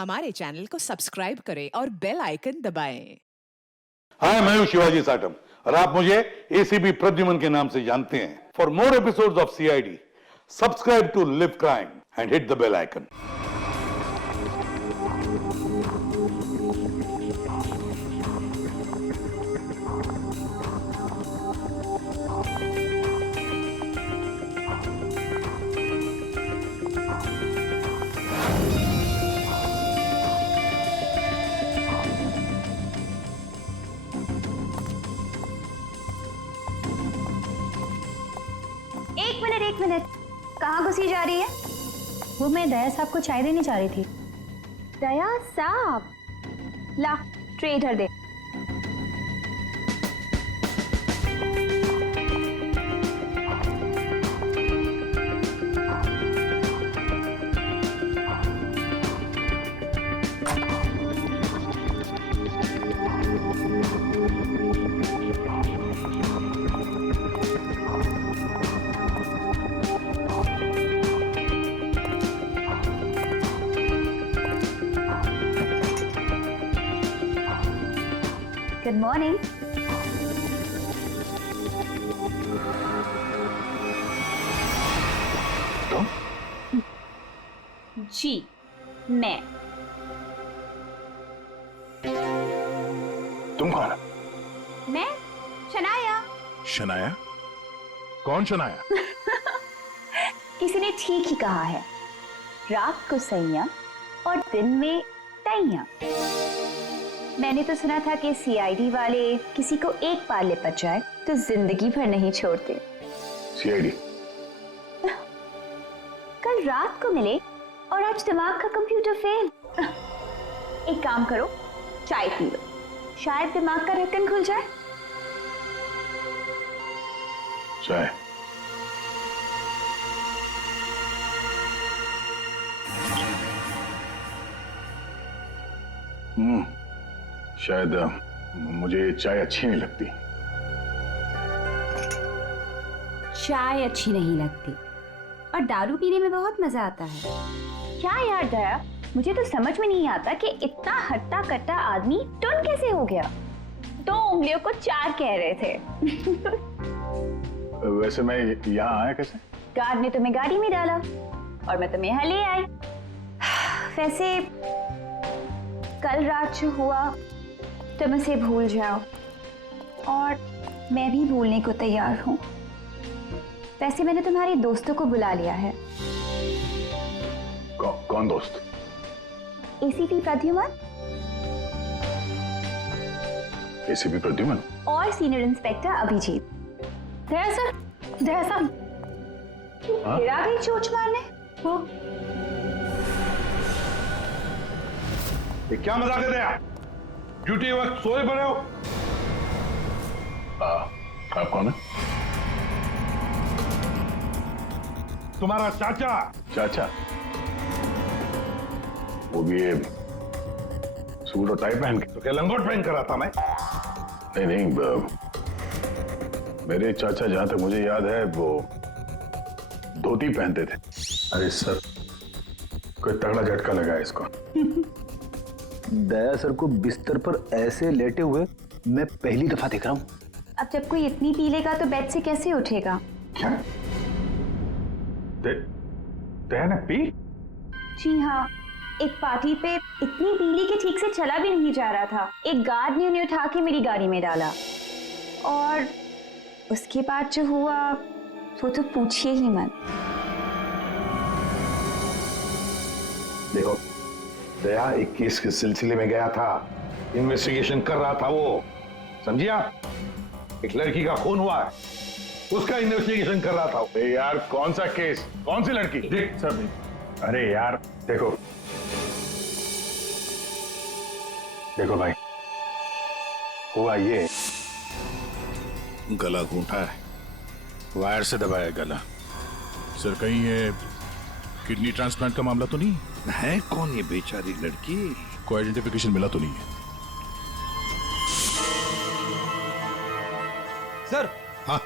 हमारे चैनल को सब्सक्राइब करें और बेल आइकन दबाएं। हाय, मैं हूं शिवाजी साटम और आप मुझे एसीपी प्रद्युमन के नाम से जानते हैं। For more episodes of CID, subscribe to live crime and hit the bell icon. एक मिनट, कहाँ घुसी जा रही है? वो मैं दया साहब को चाय देने जा रही थी। दया साहब, ला ट्रे इधर दे। Good morning. जी मैं। तुम कौन? मैं शनाया। शनाया? कौन शनाया? किसी ने ठीक ही कहा है, रात को सैया और दिन में तैया। मैंने तो सुना था कि सीआईडी वाले किसी को एक बार लिपट जाए तो जिंदगी भर नहीं छोड़ते। सीआईडी? कल रात को मिले और आज दिमाग का कंप्यूटर फेल। एक काम करो, चाय पी लो, शायद दिमाग का ढक्कन खुल जाए। चाय? शायद मुझे चाय अच्छी नहीं लगती। चाय अच्छी नहीं लगती और दारू पीने में बहुत मजा आता है। क्या यार दया, मुझे तो समझ में नहीं आता कि इतना हट्टा कट्टा आदमी टुन कैसे हो गया। 2 उंगलियों को 4 कह रहे थे। वैसे मैं यहाँ आया कैसे? गार्ड ने तुम्हें गाड़ी में डाला और मैं तुम्हें यहाँ ले आई। वैसे कल रात जो हुआ तुम उसे भूल जाओ और मैं भी भूलने को तैयार हूँ। वैसे मैंने तुम्हारे दोस्तों को बुला लिया है। कौन दोस्त? एसीपी प्रद्युमन एसीपी प्रद्युमन और सीनियर इंस्पेक्टर अभिजीत। दया सर, दया साहब। फिर आ गई चोट मारने। वो ये क्या मजाक है दया? ड्यूटी वक्त सोए पड़े हो? आप कौन है? तुम्हारा चाचा। चाचा? वो भी ये सूट और टाई पहन के? तो क्या लंगोट पहन कर आता मैं? नहीं, मेरे चाचा जहां तक मुझे याद है वो धोती पहनते थे। अरे सर, कोई तगड़ा झटका लगा है इसको। दया सर को बिस्तर पर ऐसे लेटे हुए मैं पहली दफा देख रहा हूँ। अब जब कोई इतनी पी लेगा तो बेड से कैसे उठेगा? क्या? दया ने पी? जी हाँ, एक पार्टी पे इतनी पी ली कि ठीक से चला भी नहीं जा रहा था। एक गार्ड ने उन्हें उठा के मेरी गाड़ी में डाला और उसके बाद जो हुआ वो तो पूछिए ही मत। देखो, दया एक केस के सिलसिले में गया था, इन्वेस्टिगेशन कर रहा था वो, समझिया? एक लड़की का खून हुआ है, उसका इन्वेस्टिगेशन कर रहा था। यार कौन सा केस, कौन सी लड़की? देख सर, अरे यार देखो भाई, हुआ ये, गला घूंटा है, वायर से दबाया गला। सर कहीं ये किडनी ट्रांसप्लांट का मामला तो नहीं है? कौन ये बेचारी लड़की? कोई आइडेंटिफिकेशन मिला तो नहीं है? सर। हाँ,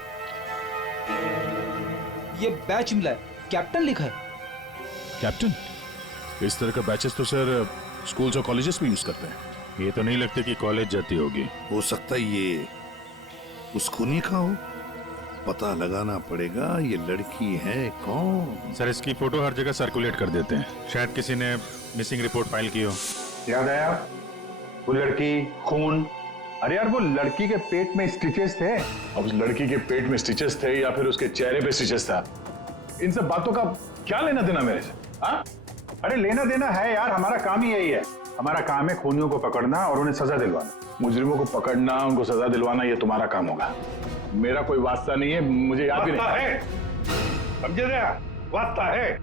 ये बैच मिला है, कैप्टन लिखा है। कैप्टन? इस तरह का बैचेस तो सर स्कूल्स और कॉलेजेस में यूज करते हैं। ये तो नहीं लगता कि कॉलेज जाती होगी। हो सकता है ये उस खूनी का हो। पता लगाना पड़ेगा ये लड़की है कौन। सर इसकी फोटो हर जगह सर्कुलेट कर देते हैं, शायद किसी ने मिसिंग रिपोर्ट फाइल की हो। याद आया वो लड़की, खून। अरे यार वो लड़की के पेट में स्टिचेस थे। अब उस लड़की के पेट में स्टिचेस थे या फिर उसके चेहरे पे स्टिचेस था, इन सब बातों का क्या लेना देना मेरे से? हाँ? अरे लेना देना है यार, हमारा काम ही यही है। हमारा काम है खूनियों को पकड़ना और उन्हें सजा दिलवाना। मुजरिमों को पकड़ना, उनको सजा दिलवाना, ये तुम्हारा काम होगा। मेरा कोई वास्ता नहीं है, मुझे याद भी वास्ता नहीं है, समझे रहे? वास्ता है।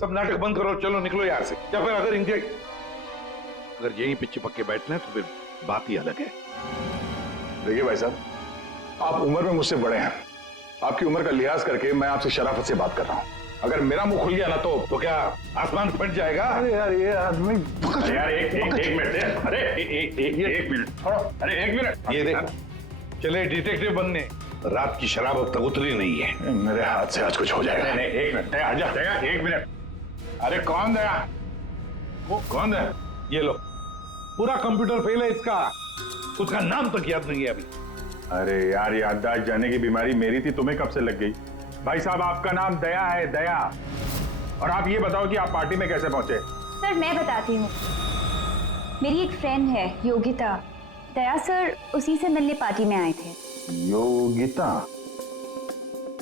सब नाटक बंद करो, चलो निकलो यहाँ से। या फिर अगर यहीं पे चिपक के बैठना है तो फिर बात ही अलग है। देखिए भाई साहब, आप उम्र में मुझसे बड़े हैं। आपकी उम्र का लिहाज करके मैं आपसे शराफत से बात कर रहा हूँ। अगर मेरा मुंह खुल गया ना तो क्या आसमान फट जाएगा? अरे यार ये आदमी, यार एक मिनट, अरे एक मिनट छोड़ो, अरे एक मिनट। ये देखो, चले डिटेक्टिव बनने, रात की शराब अब तक उतरी नहीं है। मेरे हाथ से आज कुछ हो जाएगा। नहीं एक मिनट, आजा दया, एक मिनट। अरे कौन दया? वो कौन है? ये लो, पूरा कंप्यूटर फेल है इसका। उसका नाम तक याद नहीं है अभी। अरे यार याददाश्त जाने की बीमारी मेरी थी, तुम्हें कब से लग गई? भाई साहब आपका नाम दया है, दया। और आप ये बताओ कि आप पार्टी में कैसे पहुंचे? सर मैं बताती हूँ। मेरी एक फ्रेंड है योगिता, दया सर उसी से मिलने पार्टी में आए थे। योगिता?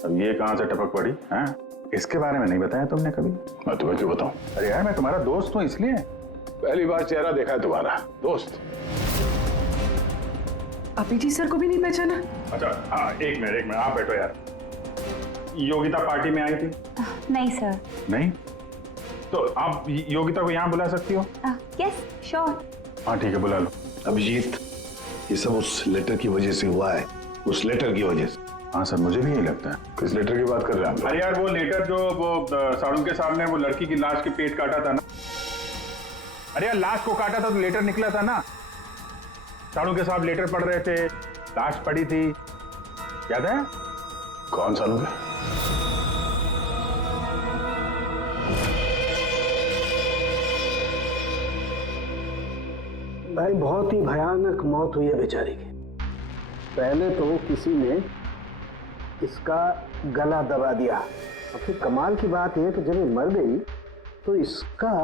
अब ये कहां से टपक पड़ी हैं? इसके बारे में नहीं बताया तुमने कभी? मैं तुम्हें क्यों बताऊं? अरे यार मैं तुम्हारा दोस्त हूँ इसलिए। पहली बार चेहरा देखा है तुम्हारा दोस्त। अभी जी सर को भी नहीं पहचाना? अच्छा हाँ, एक मिनट आप बैठो यार। योगिता पार्टी में आई थी? नहीं सर। नहीं? तो आप योगिता को यहाँ बुला सकती हो? Yes sure. हाँ ठीक है, बुला लो। अभिजीत, ये सब उस लेटर की वजह से हुआ है, उस लेटर की वजह से। हाँ सर, मुझे भी यही लगता है। किस लेटर की बात कर रहे हैं आप? अरे यार वो लेटर जो वो साड़ू के सामने वो लड़की की लाश के पेट काटा था ना। अरे यार लाश को काटा था तो लेटर निकला था ना। साड़ू के साहब लेटर पढ़ रहे थे, लाश पड़ी थी, याद है? कौन सालों के? भाई बहुत ही भयानक मौत हुई है बेचारी की। पहले तो किसी ने इसका गला दबा दिया और फिर कमाल की बात यह कि जब ये मर गई तो इसका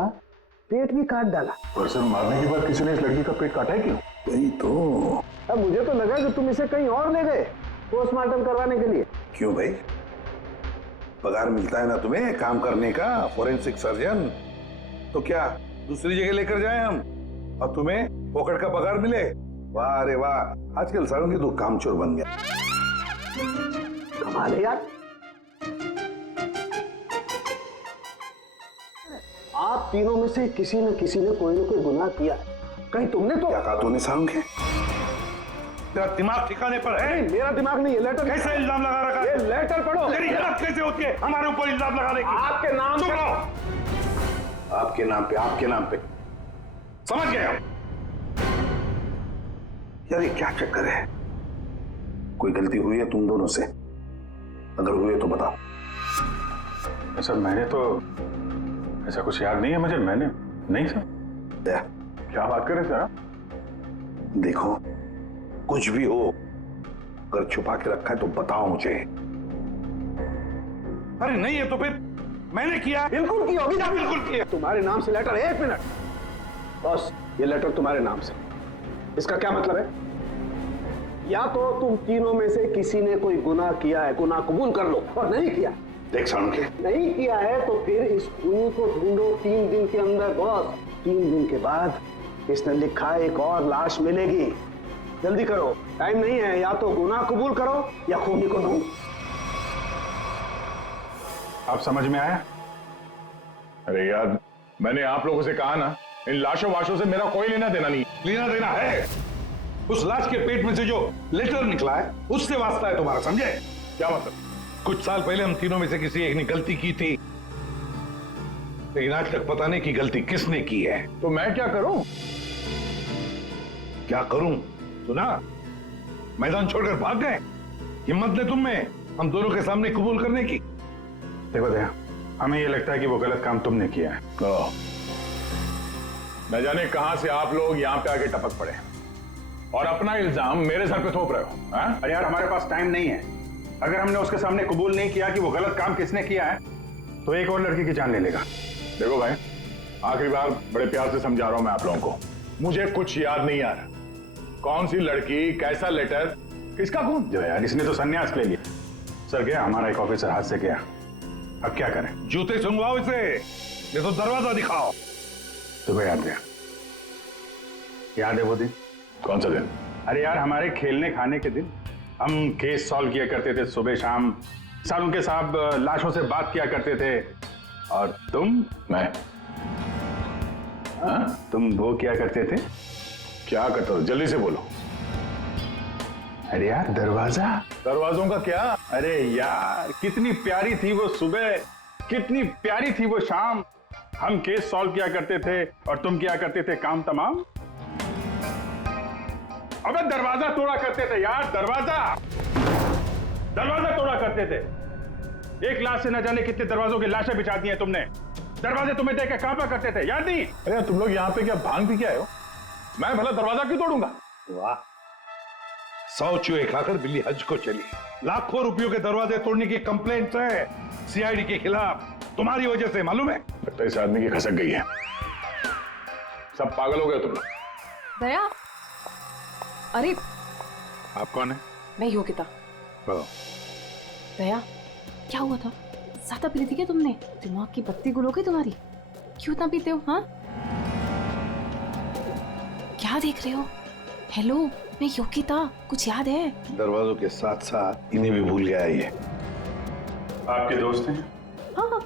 पेट भी काट डाला। और सर मारने के बाद किसी ने इस लड़की का पेट काटा है क्यों? यही तो। अब मुझे तो लगा कि तुम इसे कहीं और ले गए पोस्टमार्टम करवाने के लिए। क्यों भाई, पगार मिलता है ना तुम्हें काम करने का, फोरेंसिक सर्जन। तो क्या दूसरी जगह लेकर जाए हम और तुम्हें फोकट का पगार मिले? वाह रे वाह, आजकल सारों की तो कामचोर बन गया। कमाल है यार। आप तीनों में से किसी न किसी ने कोई ना कोई गुनाह किया है। कहीं तुमने तो? क्या कहा तूने सारों के? तेरा दिमाग ठिकाने पर है? मेरा दिमाग नहीं है। लेटर कैसे इल्जाम लगा रखा है? ये लेटर पढ़ो। तेरी हिम्मत कैसे होती है हमारे ऊपर इल्जाम लगाने की? आपके नाम चुप पे। रहो। आपके नाम पे समझ गए हम। यार ये क्या चक्कर है? कोई गलती हुई है तुम दोनों से? अगर हुई है तो बताओ। सर मैंने तो ऐसा कुछ याद नहीं है मुझे। मैंने नहीं सर। क्या बात कर रहे सर? देखो कुछ भी हो, अगर छुपा के रखा है तो बताओ मुझे। अरे नहीं है तो फिर मैंने किया। बिल्कुल की होगी। बिल्कुल किया। तुम्हारे नाम से लेटर। एक मिनट बॉस, ये लेटर तुम्हारे नाम से। इसका क्या मतलब है? या तो तुम तीनों में से किसी ने कोई गुनाह किया है, गुनाह कबूल कर लो, और नहीं किया। देख साणुके, नहीं किया है तो फिर इस खूनी को ढूंढो 3 दिन के अंदर बॉस। 3 दिन के बाद इसने लिखा एक और लाश मिलेगी। जल्दी करो, टाइम नहीं है। या तो गुनाह कबूल करो या खूनी को ढूंढो। आप समझ में आया? अरे यार मैंने आप लोगों से कहा ना, इन लाशों वाशों से मेरा कोई लेना देना नहीं। लेना देना है। उस लाश के पेट में से जो लेटर निकला है उससे वास्ता है तुम्हारा, समझे? क्या मतलब? कुछ साल पहले हम तीनों में से किसी एक ने गलती की थी, लेकिन आज तक पता नहीं कि गलती किसने की है। तो मैं क्या करूं? क्या करूं? सुना, मैदान छोड़कर भाग गए। हिम्मत ने तुम में हम दोनों के सामने कबूल करने की। देखो दया, हमें ये लगता है कि वो गलत काम तुमने किया है। न जाने कहां से आप लोग यहाँ पे आके टपक पड़े और अपना इल्जाम मेरे सर पे थोप रहे हो। अरे यार, हमारे पास टाइम नहीं है। अगर हमने उसके सामने कबूल नहीं किया कि वो गलत काम किसने किया है तो एक और लड़की की जान ले लेगा। देखो भाई, आखिरी बार बड़े प्यार से समझा रहा हूं मैं आप लोगों को, मुझे कुछ याद नहीं आ रहा। कौन सी लड़की, कैसा लेटर, किसका खून? जो यार, इसने तो संन्यास ले लिया। सर गया, हमारा एक ऑफिसर हाथ से गया, अब क्या करें? जूते सुंघवाओ इसे, ये तो दरवाजा दिखाओ। तुम्हें याद है? याद है वो दिन? कौन सा दिन? अरे यार, हमारे खेलने खाने के दिन हम केस सॉल्व किया करते थे सुबह शाम, सालुंके के साहब लाशों से बात किया करते थे, और तुम? मैं? तुम वो किया करते थे? क्या करता था? जल्दी से बोलो। अरे यार, दरवाजा। दरवाजों का क्या? अरे यार, कितनी प्यारी थी वो सुबह, कितनी प्यारी थी वो शाम। हम केस सॉल्व किया करते थे और तुम किया करते थे काम तमाम। अबे दरवाजा तोड़ा करते थे यार, दरवाजा तोड़ा करते थे। एक लाश से न जाने कितने दरवाजों की लाशें बिछा दी हैं तुमने। दरवाजे तुम्हें देख के कांपा करते थे, याद नहीं? अरे तुम लोग यहाँ पे क्या भांग पी के आए हो? मैं भला दरवाजा क्यों तोड़ूंगा? वाह, 100 चूहे खाकर बिल्ली हज को चली। लाखों रुपयों के दरवाजे तोड़ने की कंप्लेंट है सीआईडी के खिलाफ, तुम्हारी वजह से, मालूम है? लगता है इस आदमी की खसक गई है। सब पागल हो गए तुम लोग। दया, अरे आप कौन है? मैं योगिता। दया, क्या हुआ था? ज्यादा पी थी क्या तुमने? दिमाग की बत्ती गुल हो गई तुम्हारी? क्यों इतना पीते हो? हाँ, क्या देख रहे हो? हेलो, मैं योगिता, कुछ याद है? दरवाजों के साथ साथ इन्हें भी भूल गया ये। आपके दोस्त हैं? हाँ,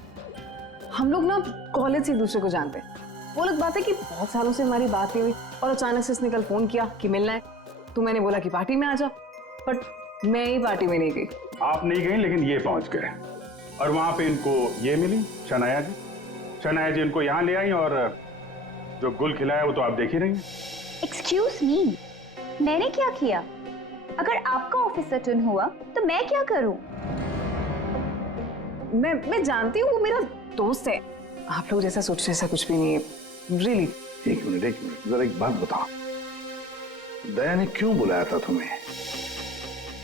हम लोग ना कॉलेज से एक दूसरे को जानते हैं। वो अलग बात है कि बहुत सालों से हमारी बात नहीं हुई और अचानक से इसने कल फोन किया कि मिलना है, तो मैंने बोला कि पार्टी में आ जा, बट मैं ही पार्टी में नहीं गई। आप नहीं गई, लेकिन ये पहुंच गए और वहां पे इनको ये मिली, शनाया जी। शनाया जी इनको यहाँ ले आई और जो गुल खिलाया वो तो आप देख ही रही हैं। एक्सक्यूज मी, मैंने क्या किया? अगर आपका ऑफिसर टर्न हुआ तो मैं क्या करूं? मैं जानती हूँ, वो मेरा दोस्त है। आप लोग जैसा सोच रहे ऐसा कुछ भी नहीं है, रियली। एक मिनट, जरा एक बात बताओ, दया ने क्यों बुलाया था तुम्हें?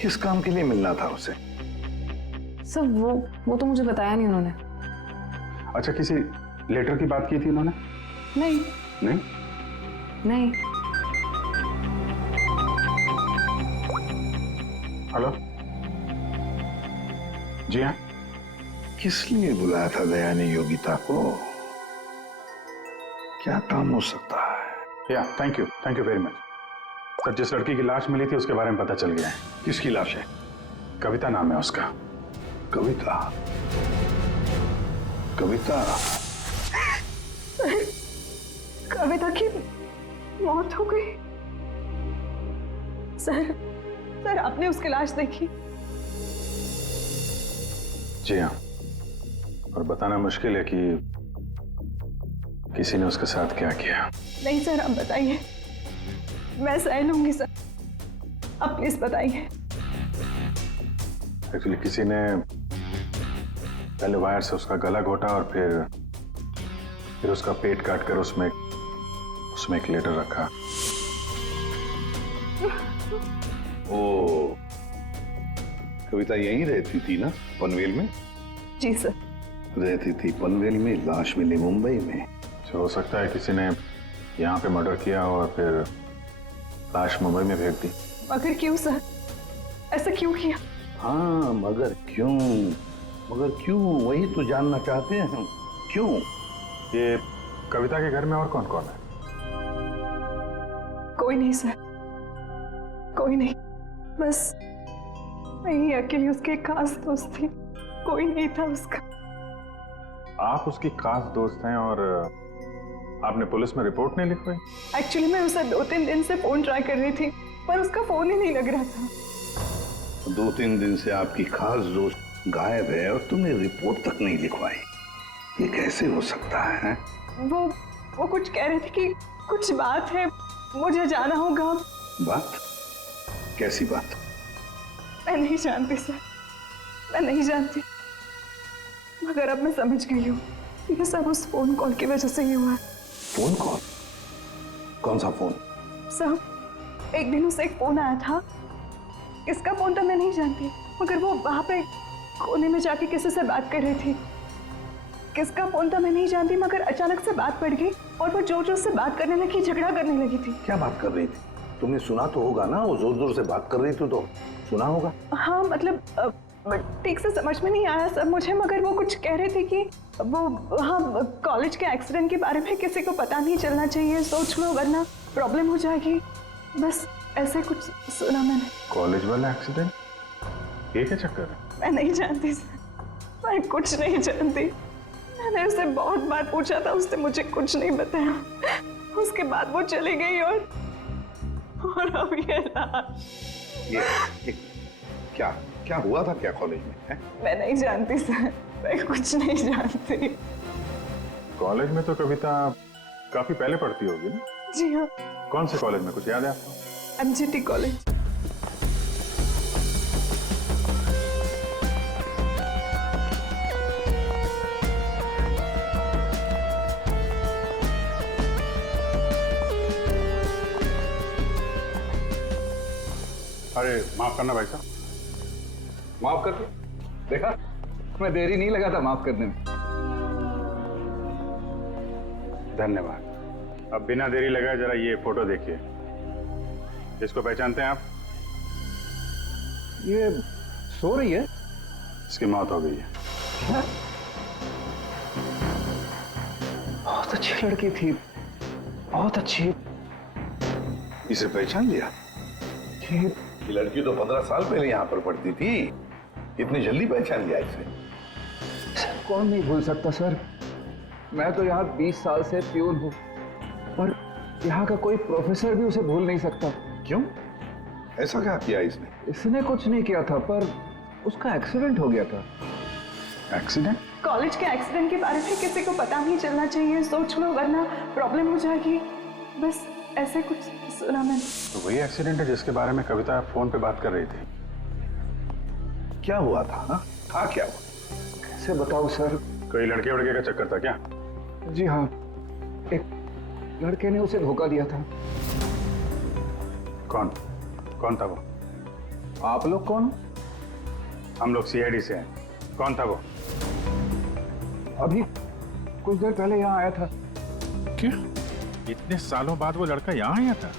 किस काम के लिए मिलना था उसे? सर वो तो मुझे बताया नहीं उन्होंने। अच्छा, किसी लेटर की बात की थी उन्होंने? नहीं नहीं? नहीं। हेलो जी हाँ। किस लिए बुलाया था दया ने योगिता को? क्या काम हो सकता है? या thank you very much sir. जिस लड़की की लाश मिली थी उसके बारे में पता चल गया है। किसकी लाश है? कविता नाम है उसका। कविता? कविता की मौत हो गई। सर आपने उसकी लाश देखी? जी हाँ, और बताना मुश्किल है कि किसी ने उसके साथ क्या किया। नहीं सर, आप बताइए, मैं सह लूंगी सर, आप प्लीज बताइए। एक्चुअली किसी ने पहले वायर से उसका गला घोटा और फिर उसका पेट काट कर उसमें एक लेटर रखा। ओ, कविता यहीं रहती थी ना, पनवेल में? जी सर। रहती थी पनवेल में, लाश मिली मुंबई में। हो सकता है किसी ने यहाँ पे मर्डर किया और फिर लाश मुंबई में भेज दी। मगर क्यों सर? ऐसा क्यों किया? हाँ, मगर क्यों वही तो जानना चाहते हैं हम। क्यों? ये कविता के घर में और कौन कौन है? कोई नहीं सर, कोई नहीं, बस मैं ही अकेली उसके खास दोस्त थी, कोई नहीं था उसका। आप उसकी खास दोस्त हैं और आपने पुलिस में रिपोर्ट नहीं लिखवाई? एक्चुअली मैं उसे 2-3 दिन से फोन ट्राई कर रही थी, पर उसका फोन ही नहीं लग रहा था। 2-3 दिन से आपकी खास दोस्त गायब है और तुमने रिपोर्ट तक नहीं लिखवाई, ये कैसे हो सकता है? वो कुछ कह रहे थे कि कुछ बात है, मुझे जाना होगा। बात? कैसी बात? मैं नहीं जानती सर, मैं नहीं जानती। मगर अब मैं समझ गई हूँ ये सब उस फोन कॉल की वजह से ही हुआ है। Phone call? कौन सा फोन? साहब एक दिन उसे एक फोन आया था, किसका फोन था मैं नहीं जानती, मगर वो वहां पे कोने में जाके किसी से बात कर रही थी। किसका फोन था मैं नहीं जानती, मगर अचानक से बात बढ़ गई और वो जोर जोर से बात करने लगी, झगड़ा करने लगी थी। क्या बात कर रही थी? तुमने सुना तो होगा ना, वो जोर जोर से बात कर रही थी तो सुना होगा। हाँ मतलब ठीक से समझ में नहीं आया सब मुझे, मगर वो कुछ कह रहे थे कि वो हाँ कॉलेज के एक्सीडेंट के बारे में किसी को पता नहीं चलना चाहिए, सोच लो वरना प्रॉब्लम हो जाएगी, बस ऐसे कुछ सुना मैंने। कॉलेज वाला एक्सीडेंट? ये क्या चक्कर है? मैं नहीं जानती सर, मैं कुछ नहीं जानती। मैंने उसे बहुत बार पूछा था, उसने मुझे कुछ नहीं बताया। उसके बाद वो चली गई और अब ये क्या क्या हुआ था क्या कॉलेज में है? मैं नहीं जानती सर, मैं कुछ नहीं जानती। कॉलेज में तो कविता काफी पहले पढ़ती होगी ना? जी हाँ। कौन से कॉलेज में, कुछ याद है आपको? MGT college. अरे माफ करना भाई साहब। माफ कर दो। देखा, मैं देरी नहीं लगा था माफ करने में। धन्यवाद। अब बिना देरी लगाए जरा ये फोटो देखिए। इसको पहचानते हैं आप? ये सो रही है? इसकी मौत हो गई है। क्या? बहुत अच्छी लड़की थी, बहुत अच्छी। इसे पहचान लिया? ये लड़की तो 15 साल पहले यहाँ पर पढ़ती थी, इतनी जल्दी पहचान लिया इसे? सर कौन नहीं भूल सकता सर, मैं तो यहाँ 20 साल से प्यून हूँ और यहाँ का कोई प्रोफेसर भी उसे भूल नहीं सकता। क्यों? ऐसा क्या किया इसने? इसने कुछ नहीं किया था, पर उसका एक्सीडेंट हो गया था। एक्सीडेंट? कॉलेज के एक्सीडेंट के बारे में किसी को पता नहीं चलना चाहिए, सोच लो वरना प्रॉब्लम हो जाएगी, बस ऐसे कुछ सुना मैंने। तो वही एक्सीडेंट है जिसके बारे में कविता फोन पे बात कर रही थी। क्या हुआ था? हा? था क्या हुआ? कैसे बताऊं सर? कोई लड़के वड़के का चक्कर था क्या? जी हाँ, एक लड़के ने उसे धोखा दिया था। कौन? कौन था वो? आप लोग कौन? हम लोग CID से हैं। कौन था वो? अभी कुछ देर पहले यहाँ आया था। क्या? इतने सालों बाद वो लड़का यहाँ आया था?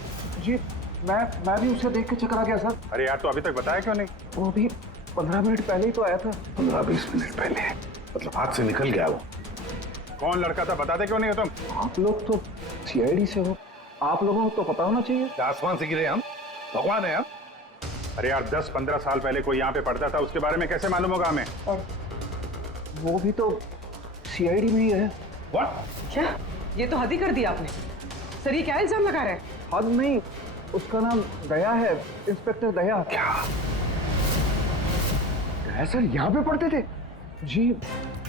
जी मैं भी उसे देख के चकरा गया सर। अरे यार, तो अभी तक बताया क्यों नहीं? वो अभी 15 मिनट पहले ही तो आया था। 15-20 मिनट पहले? मतलब हाथ से निकल गया वो? कौन लड़का था बताते क्यों नहीं हो तुम? आप लोग तो CID से हो, आप लोगों को तो पता होना चाहिए। आसमान से गिरे हम? भगवान है हम? अरे यार, 10-15 साल पहले कोई यहाँ पे पढ़ता था, उसके बारे में कैसे मालूम होगा हमें? और वो भी तो CID में ही है। What? क्या? ये तो हद ही कर दिया आपने सर, ये क्या इल्जाम लगा रहे हैं? हद नहीं, उसका नाम दया है, इंस्पेक्टर दया। क्या? दया सर यहाँ पे पढ़ते थे? जी।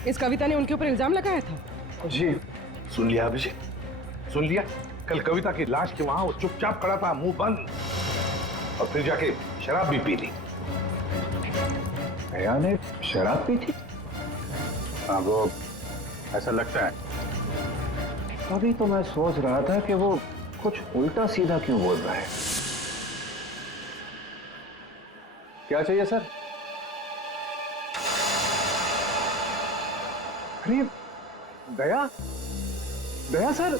इस कविता ने उनके ऊपर इल्जाम लगाया था? जी। सुन लिया अभिषेक, सुन लिया? कल कविता की लाश के वहां वो चुपचाप खड़ा था, मुंह बंद, और फिर जाके शराब भी पी ली। दया ने शराब पी थी? हाँ, वो ऐसा लगता है। अभी तो मैं सोच रहा था कि वो कुछ उल्टा सीधा क्यों बोल रहा है। क्या चाहिए सर? अरे दया, दया सर।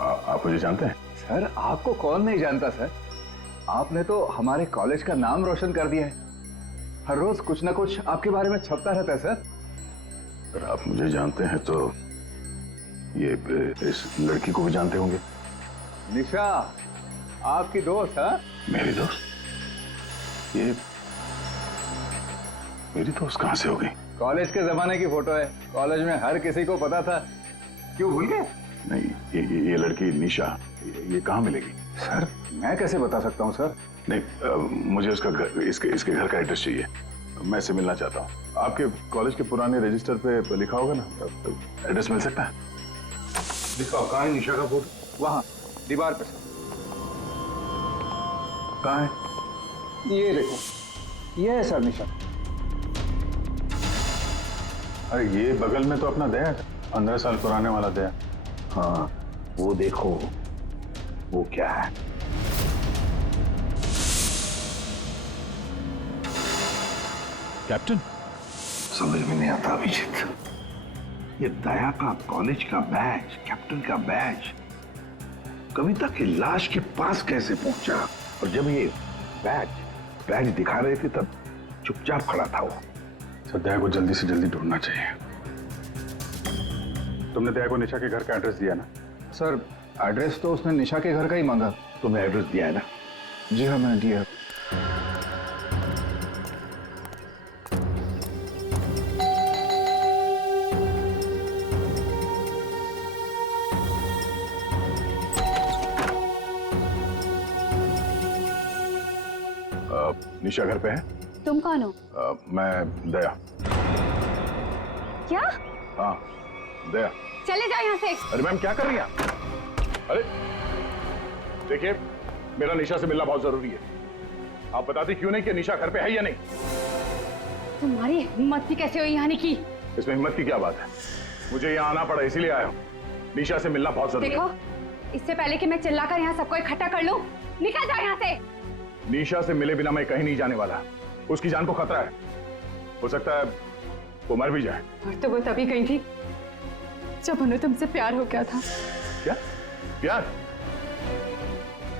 आप मुझे जानते हैं? सर आपको कौन नहीं जानता सर, आपने तो हमारे कॉलेज का नाम रोशन कर दिया है। हर रोज कुछ ना कुछ आपके बारे में छपता रहता है सर। अगर आप मुझे जानते हैं तो ये इस लड़की को भी जानते होंगे। निशा आपकी दोस्त? हाँ, मेरी दोस्त? ये मेरी दोस्त कहां से हो गई? कॉलेज के जमाने की फोटो है, कॉलेज में हर किसी को पता था। क्यों भूल गए? नहीं, ये लड़की निशा, ये कहाँ मिलेगी? सर मैं कैसे बता सकता हूँ सर? नहीं, मुझे उसका घर, इसके घर का एड्रेस चाहिए, मैं इससे मिलना चाहता हूँ। आपके कॉलेज के पुराने रजिस्टर पे लिखा होगा ना, एड्रेस मिल सकता है? दिखाओ, कहाँ है निशा का फोटो? वहाँ दीवार पे सर। कहाँ है? ये देखो, ये है सर निशा। अरे ये बगल में तो अपना दया है, 15 साल पुराने वाला दया। हाँ, वो देखो वो क्या है। कैप्टन, समझ में नहीं आता अभिजीत, ये दया का कॉलेज का बैच, कैप्टन का बैच कविता की लाश के पास कैसे पहुंचा? और जब ये बैच दिखा रहे थे तब चुपचाप खड़ा था वो। सर दया को जल्दी से जल्दी ढूंढना चाहिए। तुमने दया को निशा के घर का एड्रेस दिया ना? सर एड्रेस तो उसने निशा के घर का ही मांगा। तुमने एड्रेस दिया है ना? जी हाँ, मैंने दिया। निशा घर पे है? तुम कौन हो? मैं दया। क्या? हाँ दया। चले जाओ यहाँ से। अरे मैम क्या कर रही हैं? अरे देखिए, मेरा निशा से मिलना बहुत जरूरी है। आप बताते क्यों नहीं कि निशा घर पे है या नहीं? तुम्हारी हिम्मत ही कैसे हुई आने की? इसमें हिम्मत की क्या बात है? मुझे यहाँ आना पड़ा इसीलिए आया हूँ। निशा से मिलना बहुत जरूरी है। देखो, इससे पहले कि मैं चिल्लाकर यहाँ सबको इकट्ठा कर लूं, निकल जाओ यहाँ से। निशा से मिले बिना मैं कहीं नहीं जाने वाला। उसकी जान को खतरा है, हो सकता है वो मर भी जाए। और तो वो तभी गई थी जब उन्हें तुमसे प्यार हो गया था। क्या प्यार?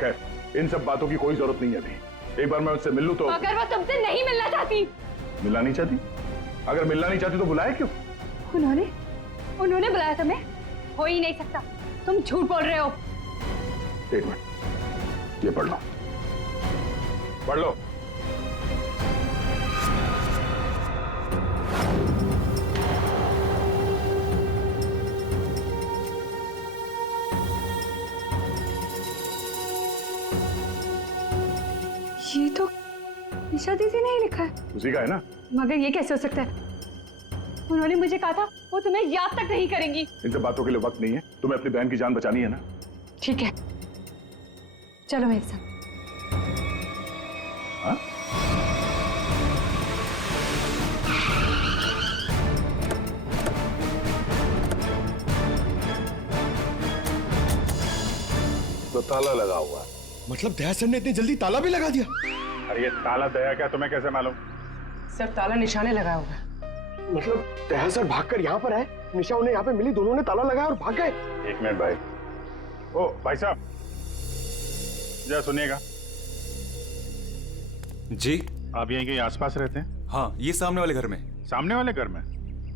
खैर, इन सब बातों की कोई जरूरत नहीं है अभी। एक बार मैं उससे मिल लूं तो। अगर वो तुमसे नहीं मिलना चाहती? मिलना नहीं चाहती? अगर मिलना नहीं चाहती तो बुलाया क्यों? उन्होंने बुलाया तुम्हें? हो ही नहीं सकता, तुम झूठ बोल रहे हो। एक मिनट, ये पढ़ लो, पढ़ लो। ये तो निशा दीदी ने ही लिखा है। उसी का है ना? मगर ये कैसे हो सकता है? उन्होंने मुझे कहा था वो तुम्हें याद तक नहीं करेंगी। इन सब बातों के लिए वक्त नहीं है। तुम्हें अपनी बहन की जान बचानी है ना? ठीक है, चलो मेरे साथ। हाँ? तो ताला लगा हुआ है। मतलब दया सर ने इतनी जल्दी ताला भी लगा दिया? अरे ये ताला दया क्या, तुम्हें कैसे मालूम? सर ताला निशाने लगाया होगा। मतलब दया सर भागकर यहाँ पर आए, निशा उन्हें यहाँ पे मिली, दोनों ने ताला लगाया और भाग गए। एक मिनट भाई। ओ भाई साहब, जरा सुनिएगा। जी? आप यहीं कहीं आसपास रहते हैं? हाँ, ये सामने वाले घर में। सामने वाले घर में?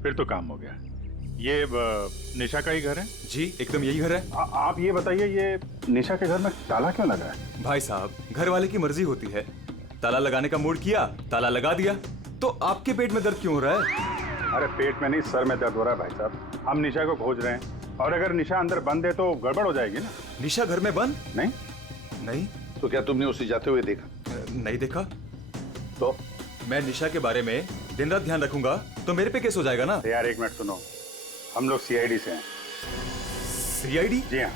फिर तो काम हो गया। ये निशा का ही घर है? जी, एकदम यही घर है। आप ये बताइए, ये निशा के घर में ताला क्यों लगा है? भाई साहब, घर वाले की मर्जी होती है। ताला लगाने का मूड किया, ताला लगा दिया। तो आपके पेट में दर्द क्यों हो रहा है? अरे पेट में नहीं, सर में दर्द हो रहा है भाई साहब। हम निशा को खोज रहे हैं और अगर निशा अंदर बंद है तो गड़बड़ हो जाएगी ना। निशा घर में बंद? नहीं नहीं। तो क्या तुमने उसे जाते हुए देखा? नहीं देखा। तो मैं निशा के बारे में दिन रात ध्यान रखूंगा तो मेरे पे केस हो जाएगा ना। यार एक मिनट सुनो, हम लोग सीआईडी से हैं। सीआईडी? जी हाँ।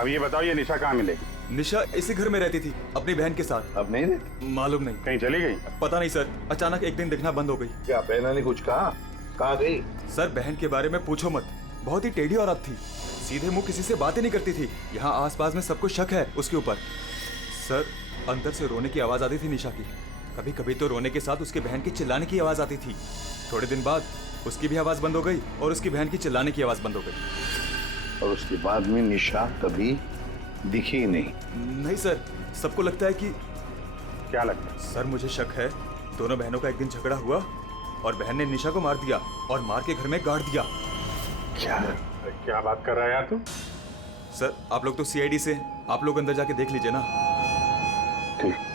अब ये बताओ, ये निशा कहाँ मिलेगी? निशा इसी घर में रहती थी अपनी बहन के साथ। अब नहीं रहती? मालूम नहीं। कहीं चली गई? पता नहीं सर, अचानक एक दिन दिखना बंद हो गई। क्या बहना ने कुछ कहा? कहाँ गई? सर बहन के बारे में पूछो मत, बहुत ही टेढ़ी औरत थी। सीधे मुंह किसी से बातें नहीं करती थी। यहाँ आसपास में सबको शक है उसके ऊपर। सर अंदर से रोने की आवाज आती थी निशा की। कभी कभी तो रोने के साथ उसके बहन की चिल्लाने की आवाज आती थी। थोड़े दिन बाद उसकी भी आवाज बंद हो गई और उसकी बहन की चिल्लाने की आवाज बंद हो गई। और उसके बाद में निशा कभी दिखी ही नहीं? नहीं सर, सबको लगता है कि। क्या लगता है? सर मुझे शक है दोनों बहनों का एक दिन झगड़ा हुआ और बहन ने निशा को मार दिया और मार के घर में गाड़ दिया। क्या बात कर रहा है यार तू? सर आप लोग तो सीआईडी से, आप लोग अंदर जाके देख लीजिए ना। ठीक।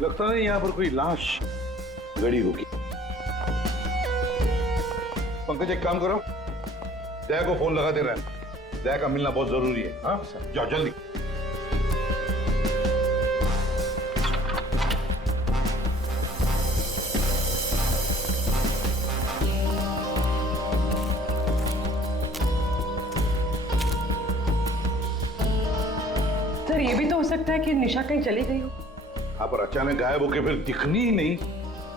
लगता नहीं यहाँ पर कोई लाश गड़ी होगी। पंकज एक काम करो, दया को फोन लगा दे रहे हैं। दया का मिलना बहुत जरूरी है। हाँ जाओ जल्दी। ये भी तो हो सकता है कि निशा कहीं चली गई हो। हाँ, पर अचानक गायब होके फिर दिखनी ही नहीं,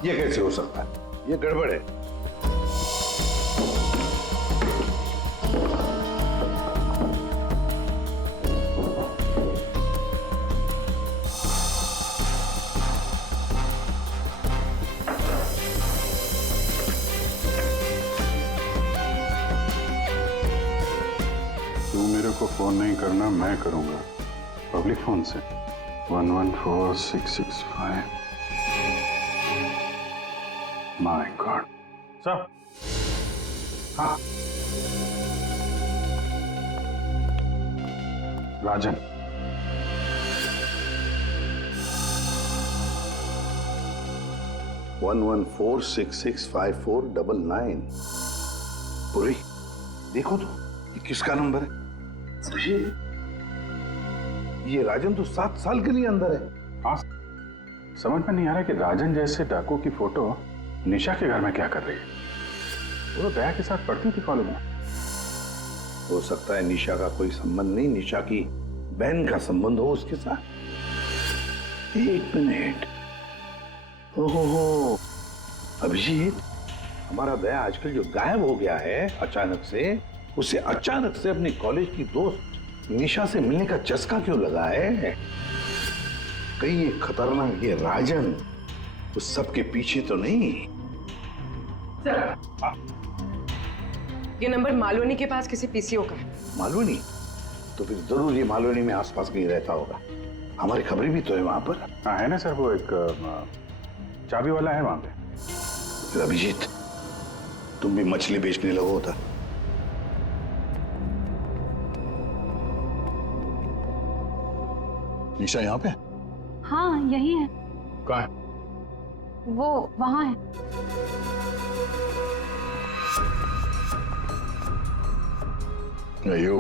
ये कैसे हो सकता है? ये गड़बड़ है। तू मेरे को फोन नहीं करना, मैं करूंगा पब्लिक फोन से। 114665। My God. सर। हाँ, राजन। वन 114665499। पूरी देखो तो, ये किसका नंबर है? ये राजन तो 7 साल के लिए अंदर है। हाँ, समझ में नहीं आ रहा कि राजन जैसे डाकू की फोटो निशा के घर में क्या कर रही है। वो तो दया के साथ पढ़ती थी कॉलेज में। हो सकता है निशा का कोई संबंध नहीं, निशा की बहन का संबंध हो उसके साथ। 1 मिनट। ओहो, अभिजीत, हमारा दया आजकल जो गायब हो गया है अचानक से, उसे अचानक से अपनी कॉलेज की दोस्त निशा से मिलने का चस्का क्यों लगा है? कहीं ये खतरनाक ये राजन उस सब के पीछे तो नहीं? ये नंबर मालवनी के पास किसी पीसीओ का है। मालवनी? तो फिर जरूर ये मालवनी में आसपास कहीं रहता होगा। हमारी खबरें भी तो है वहां पर। हाँ है ना सर, वो एक चाबी वाला है वहां पे। फिर अभिजीत, तुम भी मछली बेचने लगो होता। निशा यहाँ पे? हाँ यही है। कहाँ है? वो वहाँ है। यो,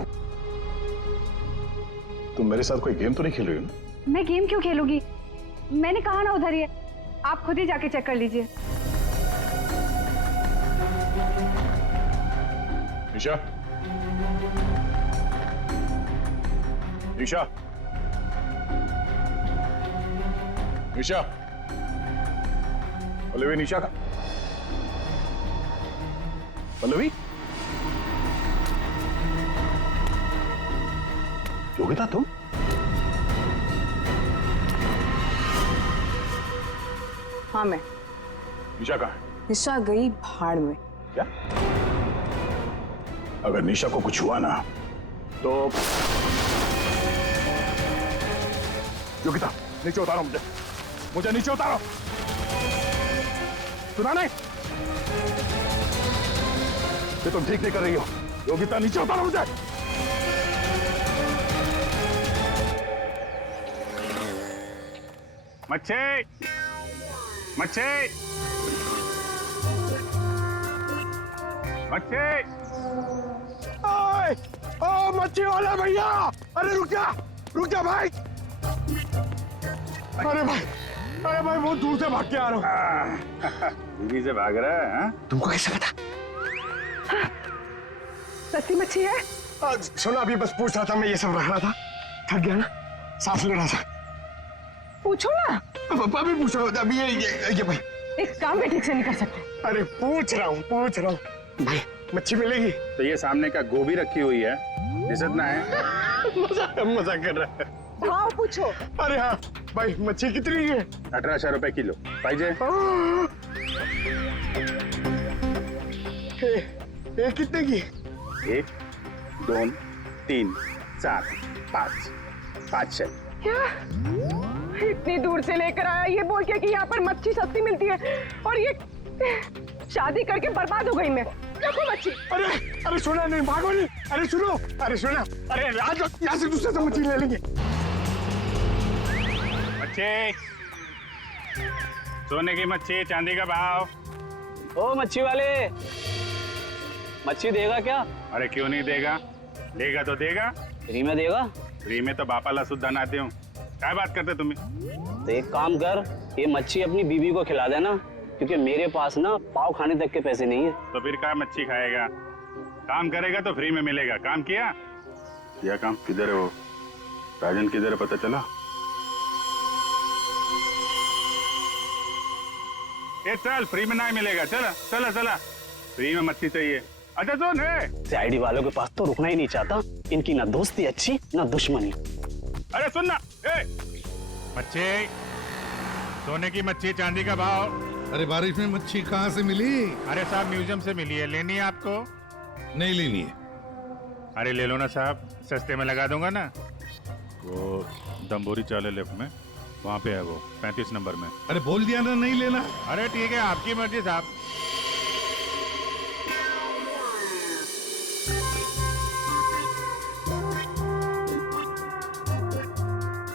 तुम मेरे साथ कोई गेम तो नहीं खेल रही हो ना? मैं गेम क्यों खेलूंगी? मैंने कहा ना उधर ही है, आप खुद ही जाके चेक कर लीजिए। निशा, निशा, निशा, पल्लवी, निशा का पल्लवी, योगिता तुम? हाँ मैं। निशा कहाँ है? निशा गई भाड़ में। क्या? अगर निशा को कुछ हुआ ना तो योगिता, नीचे उतारो मुझे नीचे उतारो। सुना नहीं? ये तुम ठीक नहीं कर रही हो। योगिता, नीचे उतारो मुझे। मच्छी, मच्छी, मच्छी। ओए, ओ मच्छी वाला भैया, अरे रुक जा भाई। अरे भाई बहुत दूर से भाग के आ रहा हूँ। बीवी से भाग रहा है? हाँ? तुमको कैसे पता? सस्ती मच्छी है? सुना, अभी बस पूछ रहा था, मैं ये सब रख रहा था, थक गया ना, सांस ले रहा था। पूछो ना। अभी पूछ रहा हूँ, अभी ये भाई एक काम भी ठीक से नहीं कर सकते। अरे पूछ रहा हूँ भाई, मच्छी मिलेगी? तो ये सामने का गोभी रखी हुई है, इज्जत ना है? मजाक कर रहा है। भाव पूछो। अरे हाँ भाई, मच्छी कितनी है? 1800 रुपए किलो। पाइजे? ये कितने की? 1, 2, 3, 4, 5, 500। क्या? इतनी दूर से लेकर आया ये बोल के कि यहाँ पर मच्छी सस्ती मिलती है, और ये शादी करके बर्बाद हो गई मैं। देखो मच्छी। अरे सुना नहीं, भागो नहीं। अरे सुनो, अरे सुना, अरे आज यहाँ से दूसरे से मच्छी ले लेंगे। मच्छी, सोने की मच्छी, चांदी का भाव। ओ मच्छी वाले, मच्छी देगा क्या? अरे क्यों नहीं देगा, लेगा तो देगा। फ्री में देगा? फ्री में तो बापा ला शुद्ध आते हो। क्या बात करते तुम्हें? तो एक काम कर, ये मच्छी अपनी बीवी को खिला देना, क्योंकि मेरे पास ना पाव खाने तक के पैसे नहीं है। तो फिर क्या मच्छी खाएगा? काम करेगा तो फ्री में मिलेगा। काम किया? काम किधर है वो? राजन किधर है पता चला? ये चल, फ्री में नहीं मिलेगा। चला चला चला, फ्री में मच्छी चाहिए। अच्छा सुन, है सीआईडी वालों के पास तो रुकना ही नहीं चाहता। इनकी ना दोस्ती अच्छी ना दुश्मनी। अरे सुन ना, मच्छी, सोने की मच्छी, चांदी का भाव। अरे बारिश में मच्छी कहाँ से मिली? अरे साहब म्यूजियम से मिली है, लेनी है आपको? नहीं लेनी है। अरे ले लो ना साहब, सस्ते में लगा दूंगा ना। वो दम्बोरी चाले लेफ्ट में, वहाँ पे है वो 35 नंबर में। अरे बोल दिया ना नहीं लेना। अरे ठीक है, आपकी मर्जी साहब।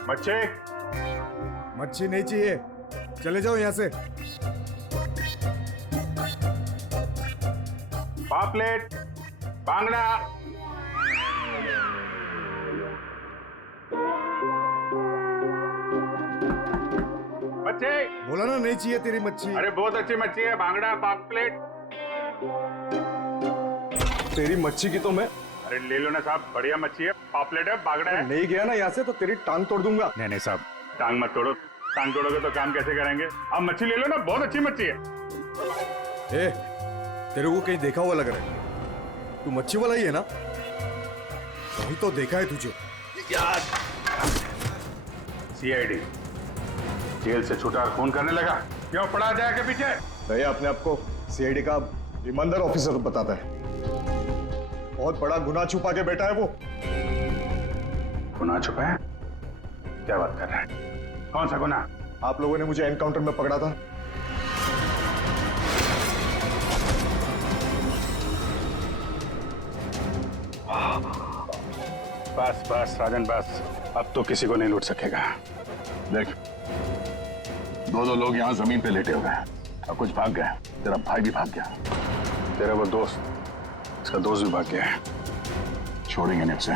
मच्छी मच्छी नहीं चाहिए, चले जाओ यहाँ से। पापलेट, बांगड़ा। मच्छी बोला ना नहीं चाहिए तेरी मच्छी। अरे बहुत अच्छी मच्छी है, बांगड़ा, पापलेट। तेरी मच्छी की तो मैं। अरे ले लो ना साहब, बढ़िया मच्छी है, पापलेट है, बांगड़ा है। नहीं गया ना यहाँ से तो तेरी टांग तोड़ दूंगा। नहीं नहीं साहब, टांग मत तोड़ो। टांग तोड़ोगे तो काम कैसे करेंगे? आप मच्छी ले लो ना, बहुत अच्छी मच्छी है। ए, तेरे को कहीं देखा हुआ लग रहा है। तू मच्छी वाला ही है ना? कहीं तो देखा है तुझे। सीआईडी जेल से छूटा और खून करने लगा, क्यों पड़ा जाए के पीछे? भैया अपने आप को सीआईडी का ईमानदार ऑफिसर बताता है। बहुत बड़ा गुनाह छुपा के बैठा है वो। गुनाह छुपा है? क्या बात कर रहा है? कौन सा गुनाह? आप लोगों ने मुझे एनकाउंटर में पकड़ा था। बस बस राजन बस, अब तो किसी को नहीं लूट सकेगा। देख, दो लोग यहाँ जमीन पे लेटे हुए हैं और कुछ भाग गए। तेरा भाई भी भाग गया, तेरा वो दोस्त, इसका दोस्त भी भाग गया है। छोड़ेंगे नहीं उसे,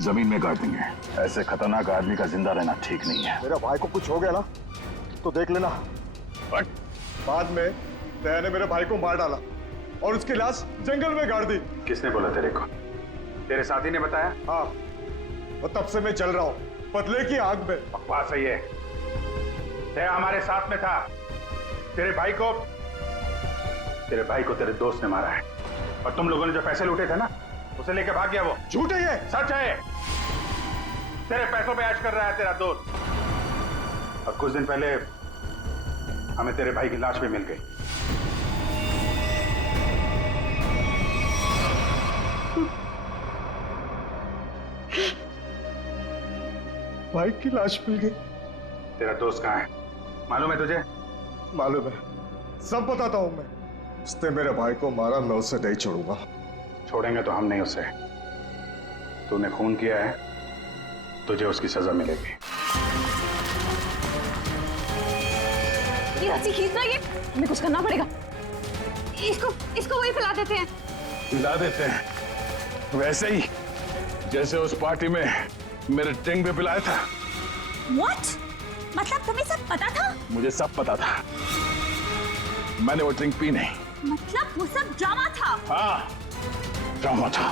जमीन में गाड़ देंगे। ऐसे खतरनाक आदमी का जिंदा रहना ठीक नहीं है। मेरा भाई को कुछ हो गया ना तो देख लेना। बट बाद में दया ने मेरे भाई को मार डाला और उसकी लाश जंगल में गाड़ दी। किसने बोला तेरे को? तेरे साथी ने बताया? हाँ, वो तब से मैं चल रहा हूँ बदले की आग में। बकवास है ये। दया हमारे साथ में था। तेरे भाई को तेरे दोस्त ने मारा है, और तुम लोगों ने जो पैसे लूटे थे ना, उसे लेके भाग गया वो। झूठ है ये? सच है। तेरे पैसों पे ऐश कर रहा है तेरा दोस्त। और कुछ दिन पहले हमें तेरे भाई की लाश भी मिल गई। भाई की लाश मिल गई? तेरा दोस्त कहाँ है मालूम है तुझे? मालूम है, सब बताता हूं मैं। उसने मेरे भाई को मारा, मैं उसे नहीं छोड़ूंगा। छोड़ेंगे तो हम नहीं उसे। तूने खून किया है, तुझे उसकी सजा मिलेगी। ये रस्सी खींचना, ये हमें कुछ करना पड़ेगा। इसको वही पिला देते हैं। पिला देते हैं वैसे ही जैसे उस पार्टी में मेरे टिंग पे पिलाया था। What? मतलब तुम्हें सब पता था? मुझे सब पता था, मैंने वो ड्रिंक पी नहीं। मतलब वो सब ड्रामा था? हाँ, ड्रामा था।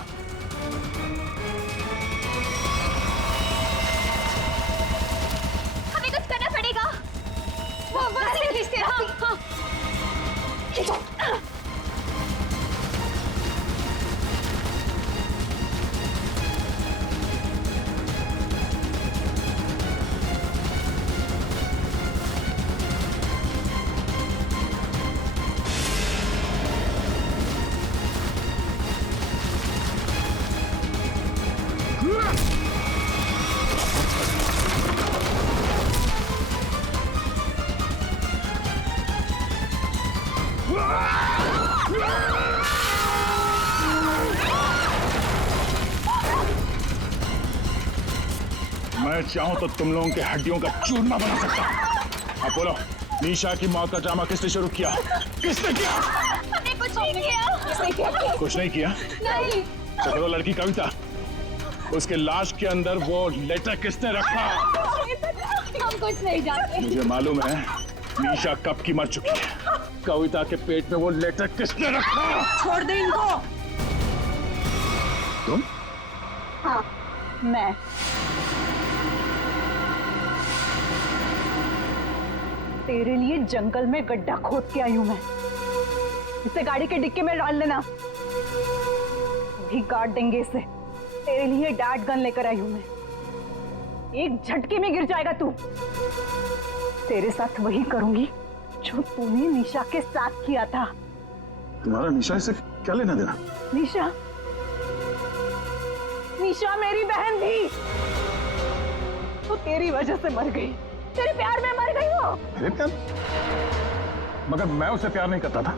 हमें कुछ करना पड़ेगा। वो खींचते हैं। हाँ। खींचो। मैं चाहूं तो तुम लोगों के हड्डियों का चूरमा बना सकता हूं। अब बोलो, निशा की मौत का ड्रामा किसने शुरू किया? किसने किया? हमने कुछ नहीं किया। कुछ नहीं किया? नहीं। चलो लड़की कविता, उसके लाश के अंदर वो लेटर किसने रखा? हम कुछ नहीं जानते। मुझे मालूम है निशा कब की मर चुकी है। कविता के पेट में वो लेटर किसने रखा? छोड़ दे इनको। तुम? हाँ, मैं। तेरे लिए जंगल में गड्ढा खोद के आई हूं मैं। इसे गाड़ी के डिक्की में डाल देना, भी काट देंगे इसे। तेरे लिए डैड गन लेकर आई हूं मैं। एक झटके में गिर जाएगा तू। तेरे साथ वही करूंगी जो तूने निशा के साथ किया था। तुम्हारा निशा से क्या लेना देना? निशा, निशा मेरी बहन थी, वो तेरी वजह से मर गई। तेरे प्यार में मर गई वो। मेरे प्यार? मगर मैं उसे प्यार नहीं करता था।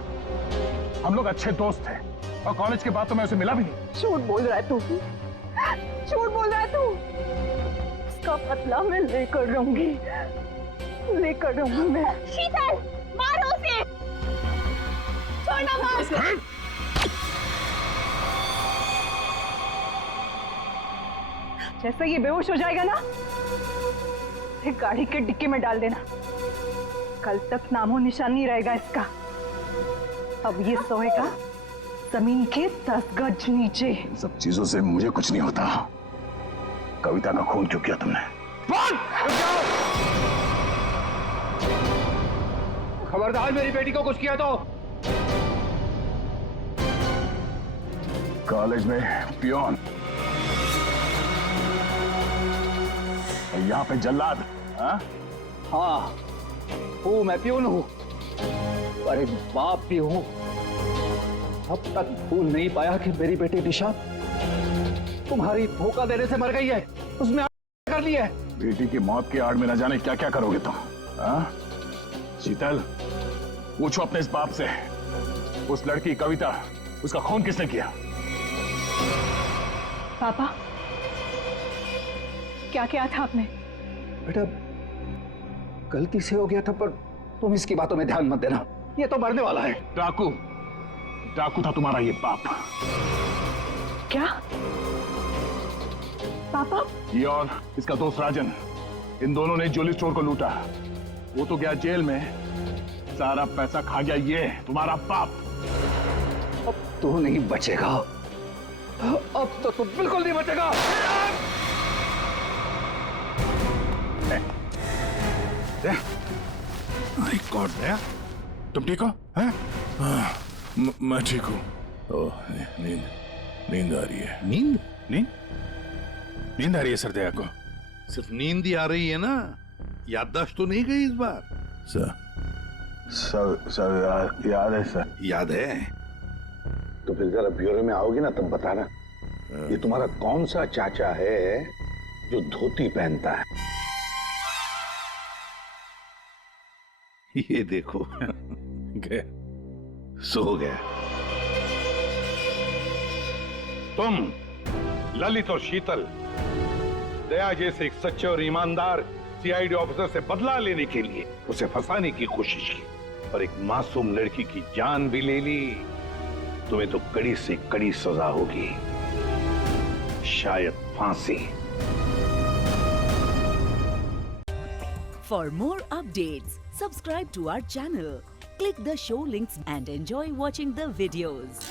हम लोग अच्छे दोस्त थे और कॉलेज के बाद तो मैं उसे मिला भी नहीं। झूठ बोल रहा है तू, झूठ बोल रहा है तू। उसका बदला मैं लेकर रहूंगी, लेकर रहूंगी मैं। शीतल, मारो उसे, छोड़ना मार। जैसे ये बेहोश हो जाएगा ना, एक गाड़ी के डिक्की में डाल देना। कल तक नामो निशान नहीं रहेगा इसका। अब ये सोएगा जमीन के 10 गज नीचे। इन सब चीजों से मुझे कुछ नहीं होता। कविता का खून क्यों किया तुमने? खबरदार मेरी बेटी को कुछ किया तो। कॉलेज में पियोन, यहाँ पे जल्लाद। हाँ हूँ, मैं प्यून हूँ, पर एक बाप भी हूँ। अब तक भूल नहीं पाया कि मेरी बेटी निशा तुम्हारी धोखा देने से मर गई है। उसमें कर लिया है। बेटी की मौत की आड़ में न जाने क्या क्या करोगे तुम। शीतल, पूछो अपने इस बाप से, उस लड़की कविता, उसका खून किसने किया? पापा, क्या किया था आपने? बेटा गलती से हो गया था, पर तुम इसकी बातों में ध्यान मत देना। ये तो मरने वाला है। डाकू, डाकू था तुम्हारा ये बाप। क्या पापा? ये और इसका दोस्त राजन, इन दोनों ने ज्वेलरी स्टोर को लूटा। वो तो गया जेल में, सारा पैसा खा गया ये तुम्हारा बाप। अब तू नहीं बचेगा, अब तो तू बिल्कुल नहीं बचेगा। माय गॉड, दया, तुम ठीक हो? मैं ठीक हूँ। ओह, नींद आ रही है। नींद? नींद आ रही है सर दया को। सिर्फ नींद ही आ रही है ना, याददाश्त तो नहीं गई इस बार? सब याद है सर। याद है तो फिर जरा ब्यूरो में आओगे ना तब बताना, ये तुम्हारा कौन सा चाचा है जो धोती पहनता है? ये देखो गया, सो गया। तुम ललित और शीतल दया जैसे एक सच्चे और ईमानदार सीआईडी ऑफिसर से बदला लेने के लिए उसे फंसाने की कोशिश की और एक मासूम लड़की की जान भी ले ली। तुम्हें तो कड़ी से कड़ी सजा होगी, शायद फांसी। For more updates, subscribe to our channel, click the show links and enjoy watching the videos.